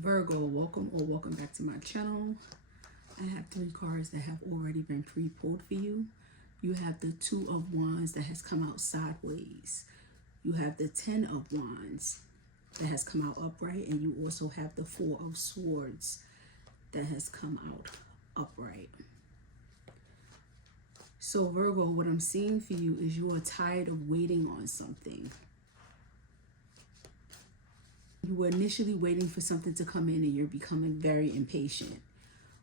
Virgo, welcome back to my channel. I have 3 cards that have already been pre-pulled for you. You have the 2 of Wands that has come out sideways. You have the 10 of Wands that has come out upright, and you also have the 4 of Swords that has come out upright. So Virgo, what I'm seeing for you is you are tired of waiting on something. You were initially waiting for something to come in and you're becoming very impatient.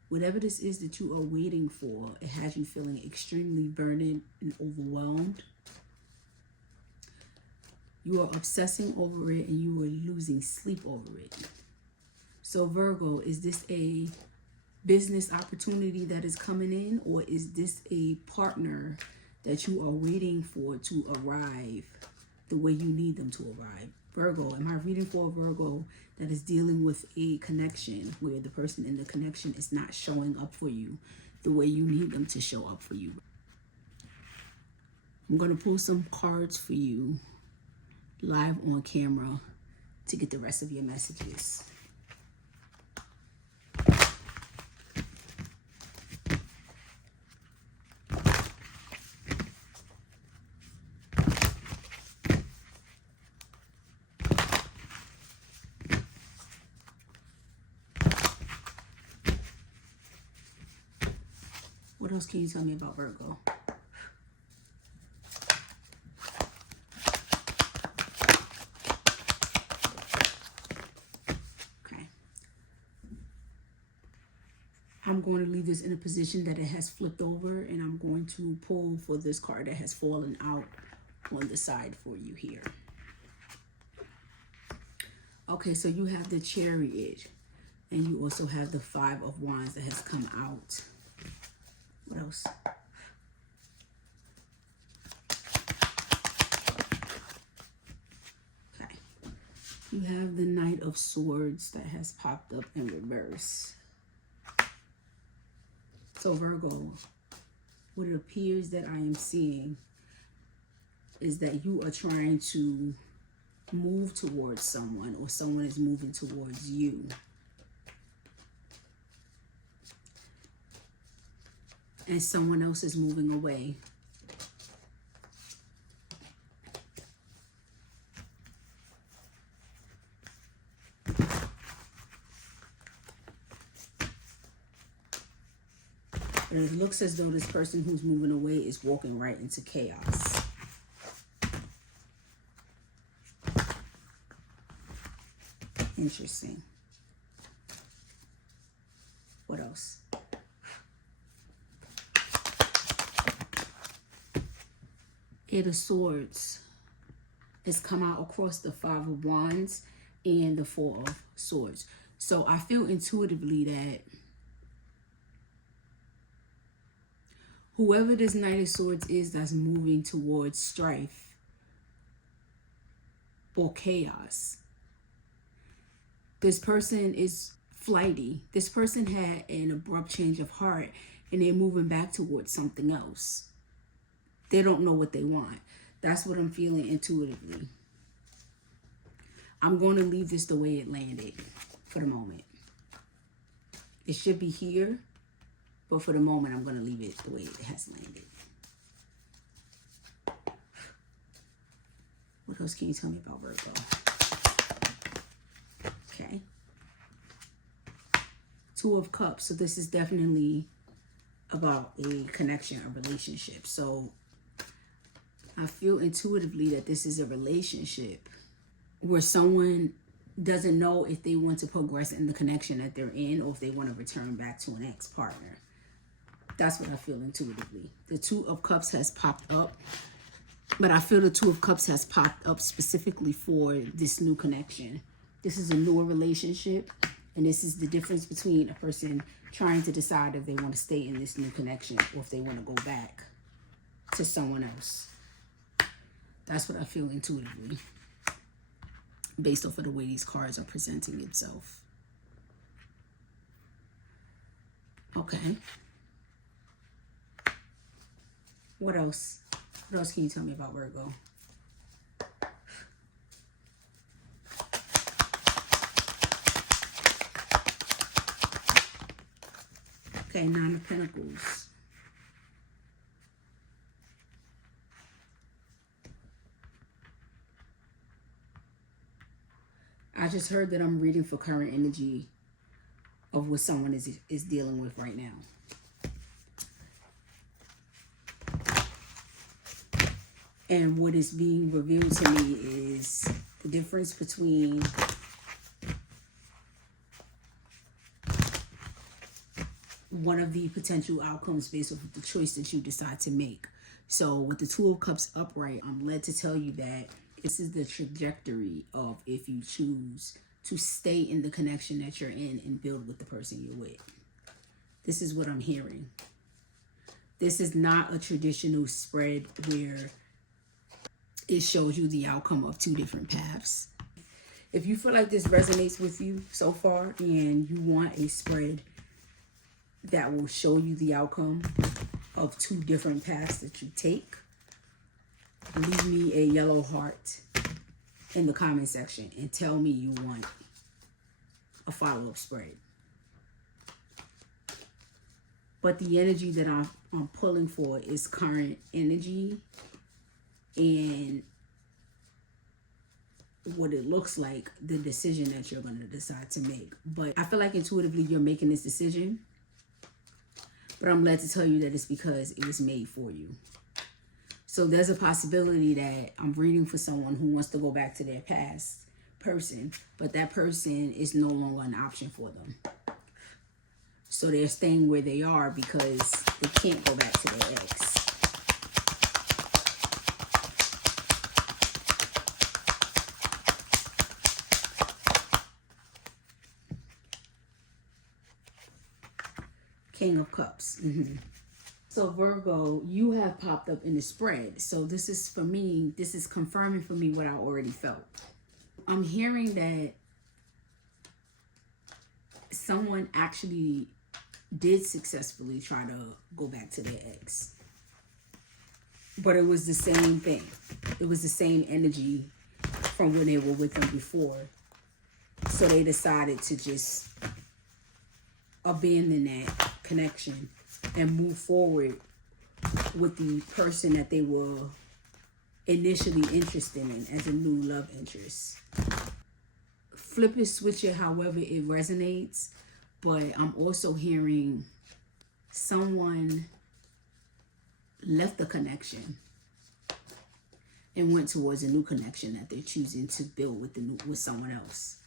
Whatever this is that you are waiting for, it has you feeling extremely burdened and overwhelmed. You are obsessing over it and you are losing sleep over it. So Virgo, is this a business opportunity that is coming in, or is this a partner that you are waiting for to arrive the way you need them to arrive? Virgo, am I reading for a Virgo that is dealing with a connection where the person in the connection is not showing up for you the way you need them to show up for you? I'm going to pull some cards for you live on camera to get the rest of your messages. What else can you tell me about Virgo? Okay. I'm going to leave this in a position that it has flipped over, and I'm going to pull for this card that has fallen out on the side for you here. Okay, so you have the Chariot, and you also have the 5 of Wands that has come out. What else? Okay. You have the Knight of Swords that has popped up in reverse. So Virgo, what it appears that I am seeing is that you are trying to move towards someone, or someone is moving towards you. And someone else is moving away. And it looks as though this person who's moving away is walking right into chaos. Interesting. What else? Eight of Swords has come out across the 5 of Wands and the 4 of Swords. So I feel intuitively that whoever this Knight of Swords is that's moving towards strife or chaos, this person is flighty. This person had an abrupt change of heart and they're moving back towards something else. They don't know what they want. That's what I'm feeling intuitively. I'm going to leave this the way it landed for the moment. It should be here, but for the moment, I'm going to leave it the way it has landed. What else can you tell me about Virgo? Okay. 2 of Cups. So this is definitely about a connection, a relationship. So I feel intuitively that this is a relationship where someone doesn't know if they want to progress in the connection that they're in, or if they want to return back to an ex-partner. That's what I feel intuitively. The 2 of Cups has popped up, but I feel the 2 of Cups has popped up specifically for this new connection. This is a newer relationship, and this is the difference between a person trying to decide if they want to stay in this new connection or if they want to go back to someone else. That's what I feel intuitively, based off of the way these cards are presenting itself. Okay. What else? What else can you tell me about Virgo? Okay, Nine of Pentacles. I just heard that I'm reading for current energy of what someone is dealing with right now. And what is being revealed to me is the difference between one of the potential outcomes based off of the choice that you decide to make. So with the Two of Cups upright, I'm led to tell you that this is the trajectory of if you choose to stay in the connection that you're in and build with the person you're with. This is what I'm hearing. This is not a traditional spread where it shows you the outcome of two different paths. If you feel like this resonates with you so far and you want a spread that will show you the outcome of two different paths that you take, leave me a yellow heart in the comment section and tell me you want a follow-up spread. But the energy that I'm pulling for is current energy and what it looks like, the decision that you're going to decide to make. But I feel like intuitively you're making this decision, but I'm glad to tell you that it's because it was made for you. So there's a possibility that I'm reading for someone who wants to go back to their past person, but that person is no longer an option for them. So they're staying where they are because they can't go back to their ex. King of Cups. So Virgo, you have popped up in the spread. So this is for me, this is confirming for me what I already felt. I'm hearing that someone actually did successfully try to go back to their ex. But it was the same thing. It was the same energy from when they were with them before. So they decided to just abandon that connection and move forward with the person that they were initially interested in as a new love interest. Flip it, switch it, however it resonates. But I'm also hearing someone left the connection and went towards a new connection that they're choosing to build with someone else.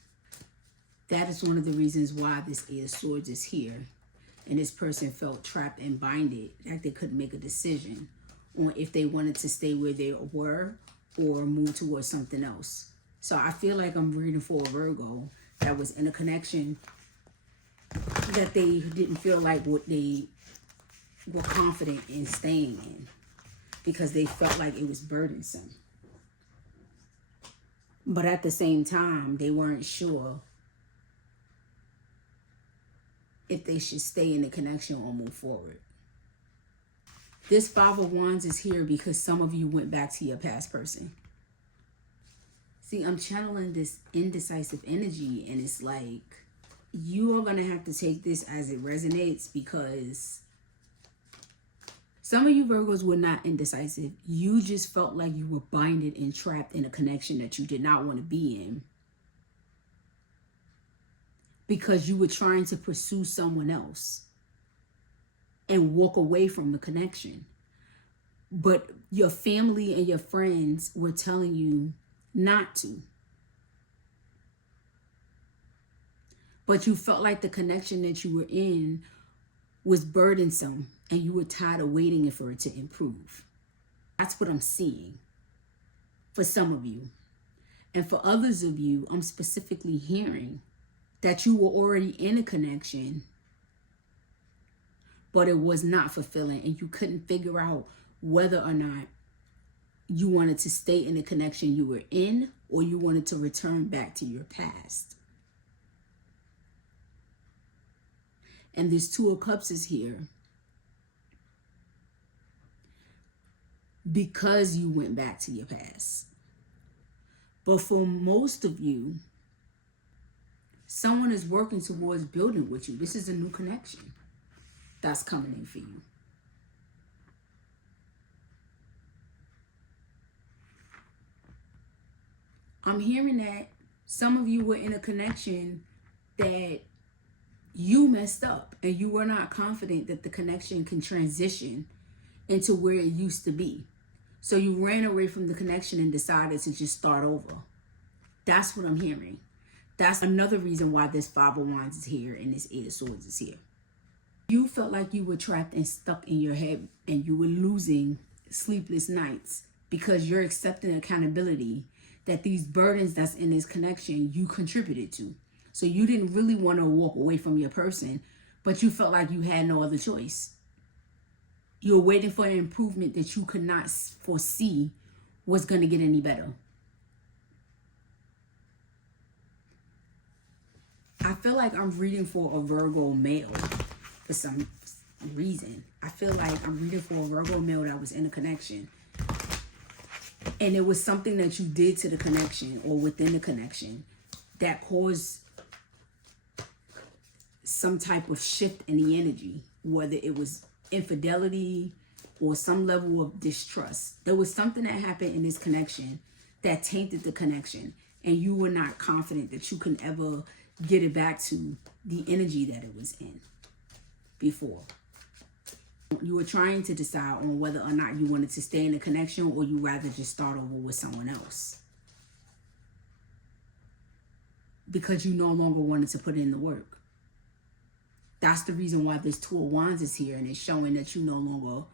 That is one of the reasons why this Eight of Swords is here. And this person felt trapped and binded, like they couldn't make a decision on if they wanted to stay where they were or move towards something else. So I feel like I'm reading for a Virgo that was in a connection that they didn't feel like what they were confident in staying in because they felt like it was burdensome. But at the same time, they weren't sure if they should stay in the connection or move forward. This Five of Wands is here because some of you went back to your past person. See, I'm channeling this indecisive energy, and it's like you are going to have to take this as it resonates because some of you Virgos were not indecisive. You just felt like you were binded and trapped in a connection that you did not want to be in, because you were trying to pursue someone else and walk away from the connection. But your family and your friends were telling you not to. But you felt like the connection that you were in was burdensome and you were tired of waiting for it to improve. That's what I'm seeing for some of you. And for others of you, I'm specifically hearing that you were already in a connection, but it was not fulfilling and you couldn't figure out whether or not you wanted to stay in the connection you were in or you wanted to return back to your past. And this Two of Cups is here because you went back to your past. But for most of you, someone is working towards building with you. This is a new connection. that's coming in for you. I'm hearing that some of you were in a connection that you messed up and you were not confident that the connection can transition into where it used to be. So you ran away from the connection and decided to just start over. That's what I'm hearing. That's another reason why this Five of Wands is here and this Eight of Swords is here. You felt like you were trapped and stuck in your head and you were losing sleepless nights because you're accepting accountability that these burdens that's in this connection you contributed to. So you didn't really want to walk away from your person, but you felt like you had no other choice. You were waiting for an improvement that you could not foresee was going to get any better. I feel like I'm reading for a Virgo male for some reason. I feel like I'm reading for a Virgo male that was in a connection. And it was something that you did to the connection or within the connection that caused some type of shift in the energy, whether it was infidelity or some level of distrust. There was something that happened in this connection that tainted the connection, and you were not confident that you can ever get it back to the energy that it was in before. You were trying to decide on whether or not you wanted to stay in the connection or you rather just start over with someone else, because you no longer wanted to put in the work. That's the reason why this Two of Wands is here, and it's showing that you no longer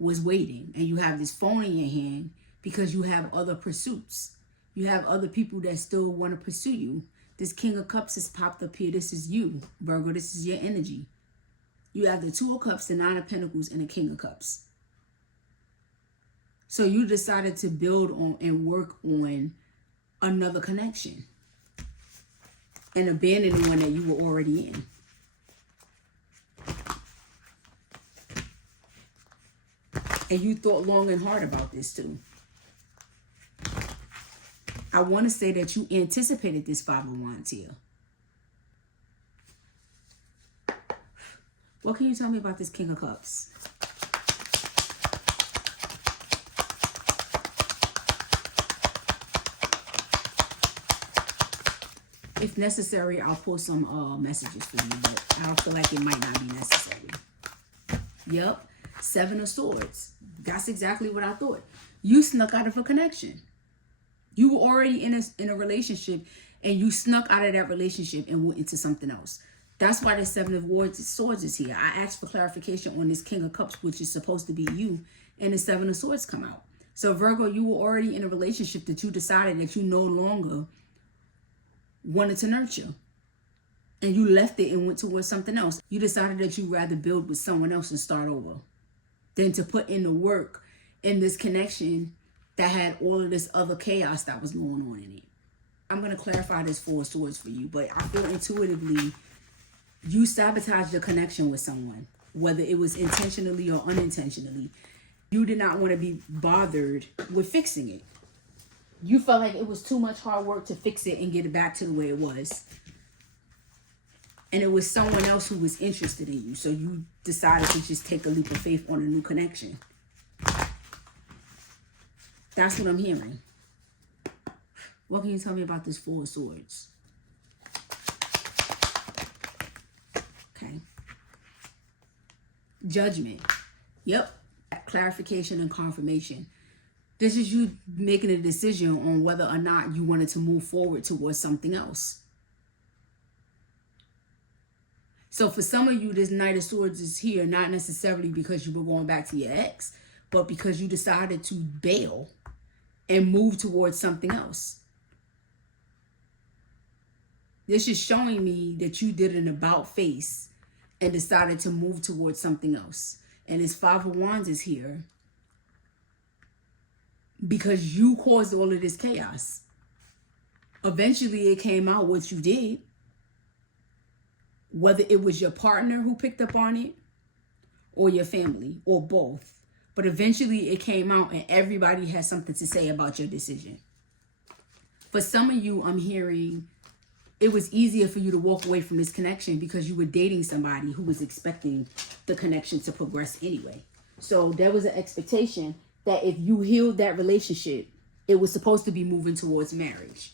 was waiting. And you have this phone in your hand because you have other pursuits. You have other people that still want to pursue you. This King of Cups has popped up here. This is you, Virgo. This is your energy. You have the Two of Cups, the Nine of Pentacles, and the King of Cups. So you decided to build on and work on another connection and abandon the one that you were already in. And you thought long and hard about this too. I want to say that you anticipated this Five of Wands here. What can you tell me about this King of Cups? If necessary, I'll post some messages for you, but I don't feel like it might not be necessary. Yep. Seven of Swords. That's exactly what I thought. You snuck out of a connection. You were already in a relationship, and you snuck out of that relationship and went into something else. That's why the Seven of Swords is here. I asked for clarification on this King of Cups, which is supposed to be you, and the Seven of Swords come out. So Virgo, you were already in a relationship that you decided that you no longer wanted to nurture. And you left it and went towards something else. You decided that you'd rather build with someone else and start over than to put in the work in this connection that had all of this other chaos that was going on in it. I'm going to clarify this Four of Swords for you, but I feel intuitively you sabotaged the connection with someone, whether it was intentionally or unintentionally. You did not want to be bothered with fixing it. You felt like it was too much hard work to fix it and get it back to the way it was. And it was someone else who was interested in you. So you decided to just take a leap of faith on a new connection. That's what I'm hearing. What can you tell me about this Four of Swords? Okay. Judgment. Yep. Clarification and confirmation. This is you making a decision on whether or not you wanted to move forward towards something else. So for some of you, this Knight of Swords is here, not necessarily because you were going back to your ex, but because you decided to bail and move towards something else. This is showing me that you did an about face and decided to move towards something else. And this Five of Wands is here because you caused all of this chaos. Eventually it came out what you did. Whether it was your partner who picked up on it or your family or both. But eventually it came out and everybody has something to say about your decision. For some of you, I'm hearing it was easier for you to walk away from this connection because you were dating somebody who was expecting the connection to progress anyway. So there was an expectation that if you healed that relationship, it was supposed to be moving towards marriage.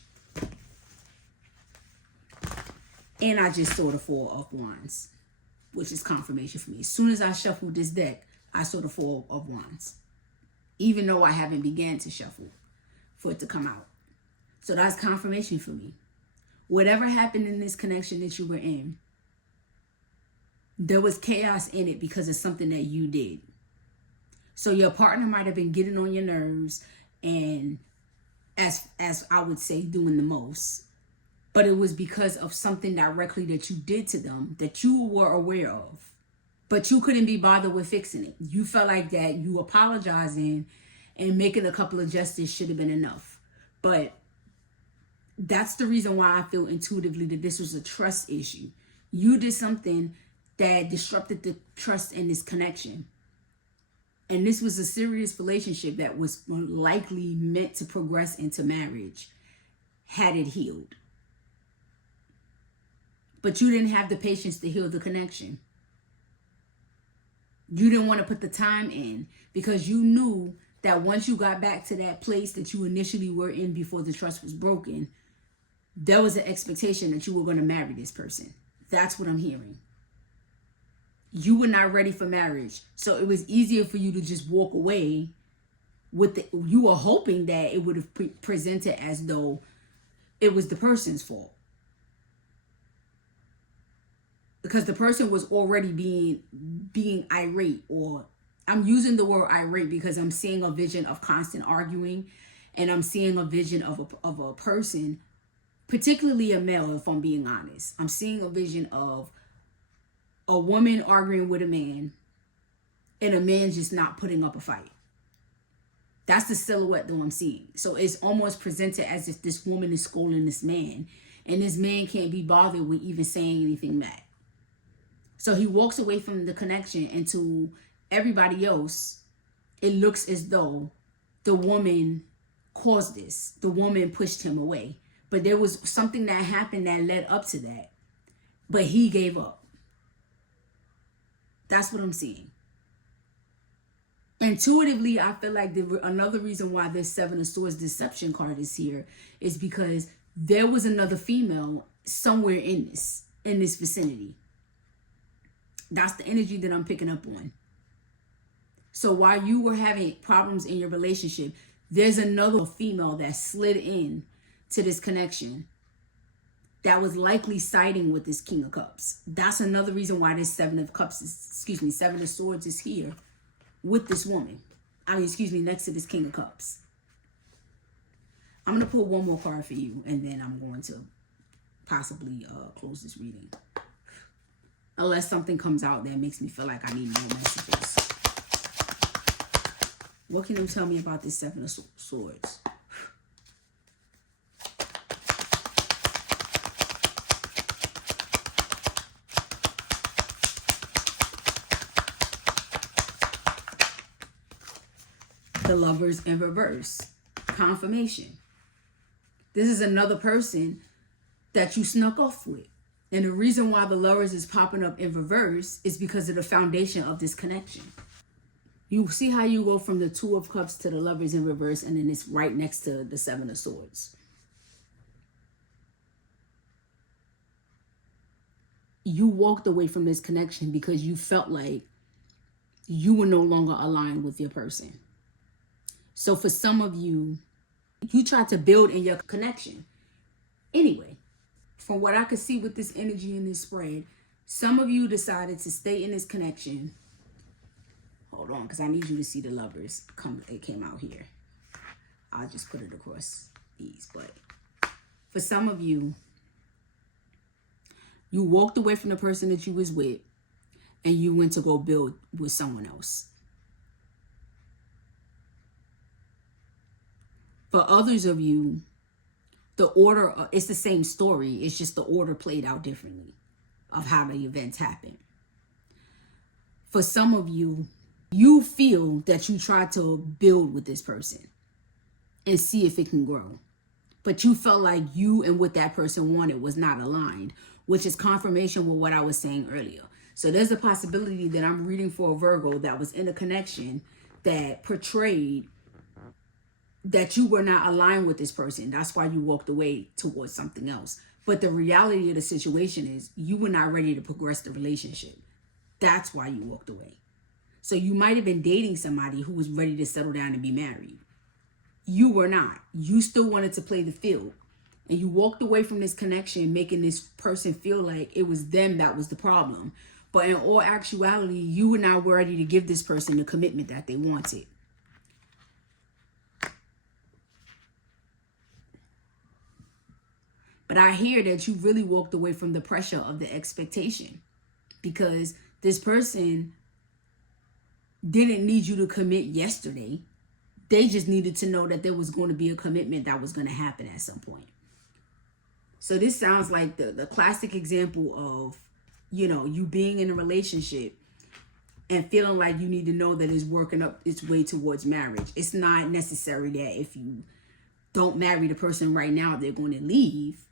And I just saw the Four of Wands, which is confirmation for me. As soon as I shuffled this deck, I saw the Four of Wands, even though I haven't began to shuffle for it to come out. So that's confirmation for me. Whatever happened in this connection that you were in, there was chaos in it because of something that you did. So your partner might have been getting on your nerves and, as I would say, doing the most. But it was because of something directly that you did to them that you were aware of. But you couldn't be bothered with fixing it. You felt like that you apologizing and making a couple of adjustments should have been enough. But that's the reason why I feel intuitively that this was a trust issue. You did something that disrupted the trust in this connection. And this was a serious relationship that was likely meant to progress into marriage had it healed. But you didn't have the patience to heal the connection. You didn't want to put the time in because you knew that once you got back to that place that you initially were in before the trust was broken, there was an expectation that you were going to marry this person. That's what I'm hearing. You were not ready for marriage. So it was easier for you to just walk away with the, you were hoping that it would have presented as though it was the person's fault. Because the person was already being irate, or I'm using the word irate because I'm seeing a vision of constant arguing, and I'm seeing a vision of a person, particularly a male, if I'm being honest. I'm seeing a vision of a woman arguing with a man and a man just not putting up a fight. That's the silhouette that I'm seeing. So it's almost presented as if this woman is scolding this man and this man can't be bothered with even saying anything back. So he walks away from the connection, and to everybody else, it looks as though the woman caused this. The woman pushed him away. But there was something that happened that led up to that. But he gave up. That's what I'm seeing. Intuitively, I feel like another reason why this Seven of Swords deception card is here is because there was another female somewhere in this vicinity. That's the energy that I'm picking up on. So while you were having problems in your relationship, there's another female that slid in to this connection that was likely siding with this King of Cups. That's another reason why this Seven of Swords is here with this woman. Next to this King of Cups. I'm going to pull one more card for you, and then I'm going to possibly close this reading. Unless something comes out that makes me feel like I need more messages. What can you tell me about this Seven of Swords? The Lovers in reverse. Confirmation. This is another person that you snuck off with. And the reason why the Lovers is popping up in reverse is because of the foundation of this connection. You see how you go from the Two of Cups to the Lovers in reverse, and then it's right next to the Seven of Swords. You walked away from this connection because you felt like you were no longer aligned with your person. So for some of you, you tried to build in your connection. Anyway, from what I could see with this energy in this spread, some of you decided to stay in this connection. Hold on, because I need you to see the Lovers. It came out here. I'll just put it across these. But for some of you, you walked away from the person that you was with, and you went to go build with someone else. For others of you, the order, it's the same story. It's just the order played out differently of how the events happened. For some of you, you feel that you tried to build with this person and see if it can grow. but you felt like you and what that person wanted was not aligned, which is confirmation with what I was saying earlier. So there's a possibility that I'm reading for a Virgo that was in a connection that portrayed that you were not aligned with this person. That's why you walked away towards something else. But the reality of the situation is you were not ready to progress the relationship. That's why you walked away. So you might have been dating somebody who was ready to settle down and be married. You were not. You still wanted to play the field. And you walked away from this connection, making this person feel like it was them that was the problem. But in all actuality, you were not ready to give this person the commitment that they wanted. But I hear that you really walked away from the pressure of the expectation, because this person didn't need you to commit yesterday. They just needed to know that there was going to be a commitment that was going to happen at some point. So this sounds like the classic example of, you being in a relationship and feeling like you need to know that it's working up its way towards marriage. It's not necessary that if you don't marry the person right now, they're going to leave.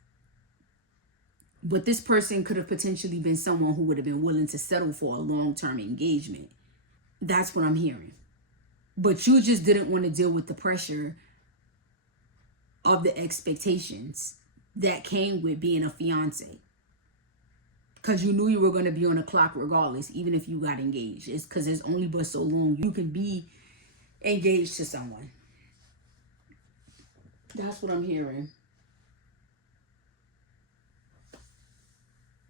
But this person could have potentially been someone who would have been willing to settle for a long-term engagement. That's what I'm hearing. But you just didn't want to deal with the pressure of the expectations that came with being a fiance. Because you knew you were going to be on the clock regardless, even if you got engaged. It's because there's only but so long you can be engaged to someone. That's what I'm hearing.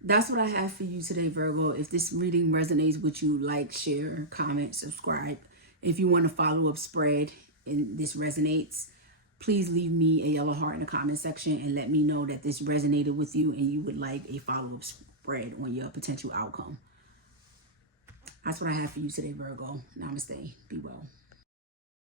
That's what I have for you today, Virgo. If this reading resonates with you, like, share, comment, subscribe. If you want a follow-up spread and this resonates, please leave me a yellow heart in the comment section and let me know that this resonated with you and you would like a follow-up spread on your potential outcome. That's what I have for you today, Virgo. Namaste. Be well.